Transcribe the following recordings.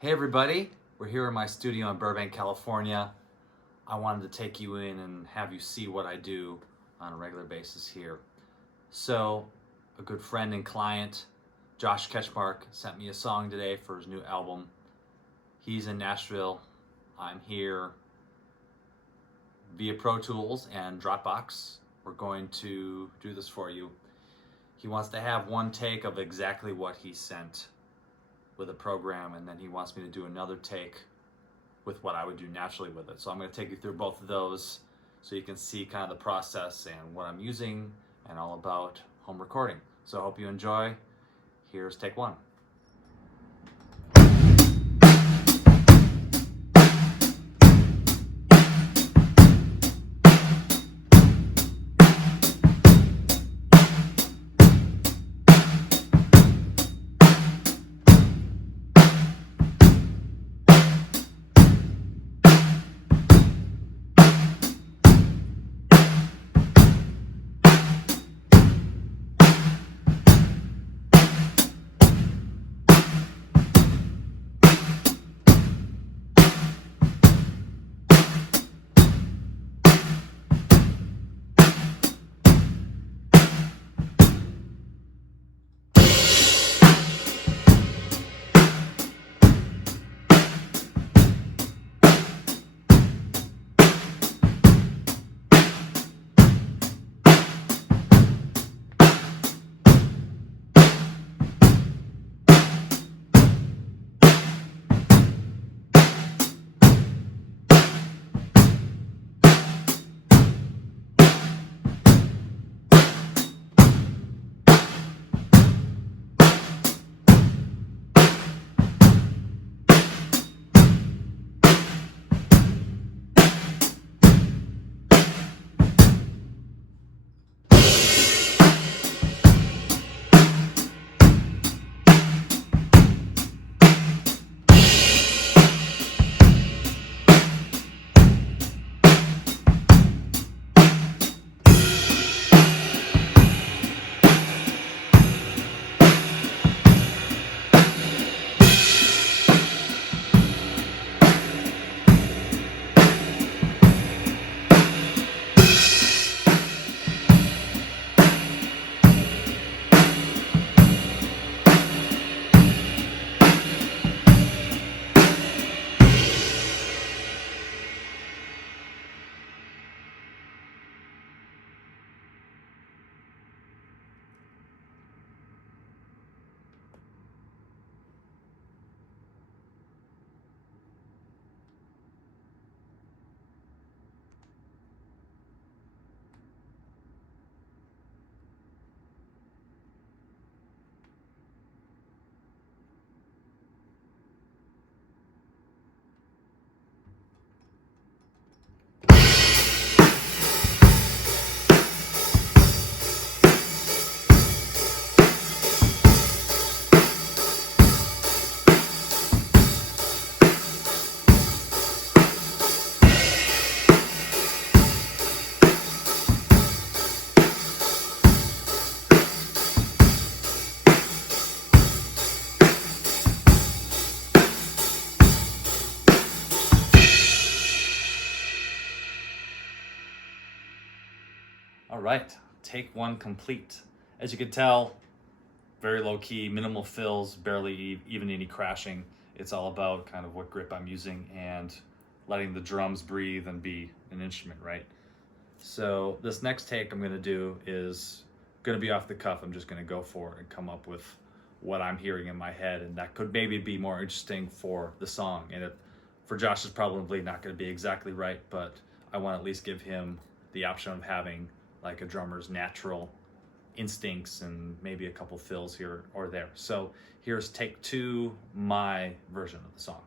Hey everybody, we're here in my studio in Burbank, California. I wanted to take you in and have you see what I do on a regular basis here. So, a good friend and client, Josh Ketchmark, sent me a song today for his new album. He's in Nashville. I'm here via Pro Tools and Dropbox. We're going to do this for you. He wants to have one take of exactly what he sent with a program, and then he wants me to do another take with what I would do naturally with it. So I'm going to take you through both of those so you can see kind of the process and what I'm using and all about home recording. So I hope you enjoy. Here's take one. All right, take one complete. As you can tell, very low key, minimal fills, barely even any crashing. It's all about kind of what grip I'm using and letting the drums breathe and be an instrument, right? So this next take I'm gonna do is gonna be off the cuff. I'm just gonna go for it and come up with what I'm hearing in my head, and that could maybe be more interesting for the song. And for Josh, it's probably not gonna be exactly right, but I wanna at least give him the option of having like a drummer's natural instincts and maybe a couple fills here or there. So here's take two, my version of the song.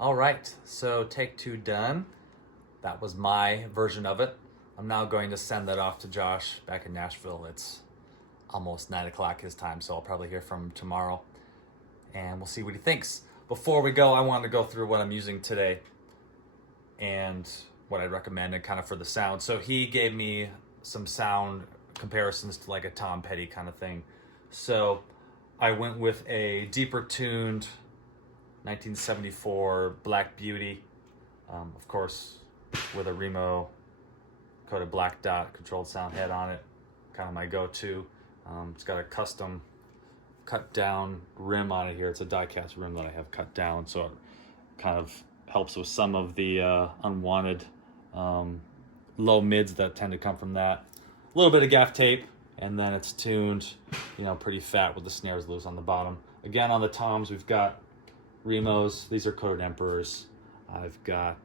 All right, so take 2 done. That was my version of it. I'm now going to send that off to Josh back in Nashville. It's almost 9 o'clock his time, so I'll probably hear from him tomorrow. And we'll see what he thinks. Before we go, I wanted to go through what I'm using today and what I recommended kind of for the sound. So he gave me some sound comparisons to like a Tom Petty kind of thing. So I went with a deeper tuned 1974 Black Beauty, of course, with a Remo coated black dot controlled sound head on it, kind of my go-to. It's got a custom cut down rim on it here. It's a die-cast rim that I have cut down, so it kind of helps with some of the unwanted low mids that tend to come from that. A little bit of gaff tape, and then it's tuned, pretty fat with the snares loose on the bottom. Again, on the toms, we've got Remos. These are coated Emperors. I've got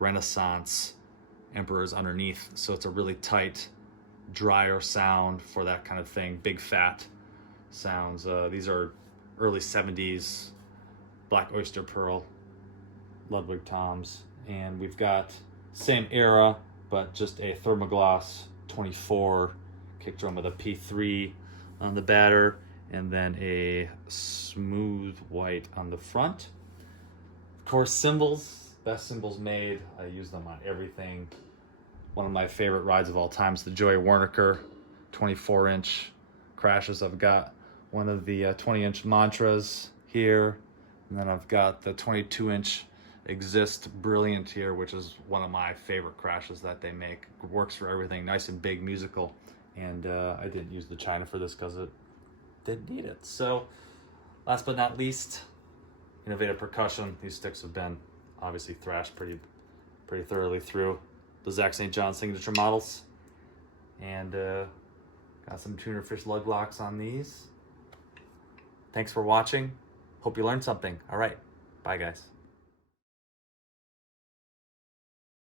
Renaissance Emperors underneath, so it's a really tight, drier sound for that kind of thing. Big fat sounds. These are early 70s Black Oyster Pearl Ludwig toms, and we've got same era but just a Thermogloss 24 kick drum with a P3 on the batter, and then a smooth white on the front. Of course, cymbals, best cymbals made. I use them on everything. One of my favorite rides of all time is the Joey Warnaker 24-inch crashes. I've got one of the 20-inch Mantras here, and then I've got the 22-inch Exist Brilliant here, which is one of my favorite crashes that they make. It works for everything, nice and big, musical. And I didn't use the China for this because it didn't need it. So, last but not least, innovative percussion. These sticks have been obviously thrashed pretty thoroughly through the Zak St. John signature models. And got some tuner fish lug locks on these. Thanks for watching. Hope you learned something. All right, bye guys.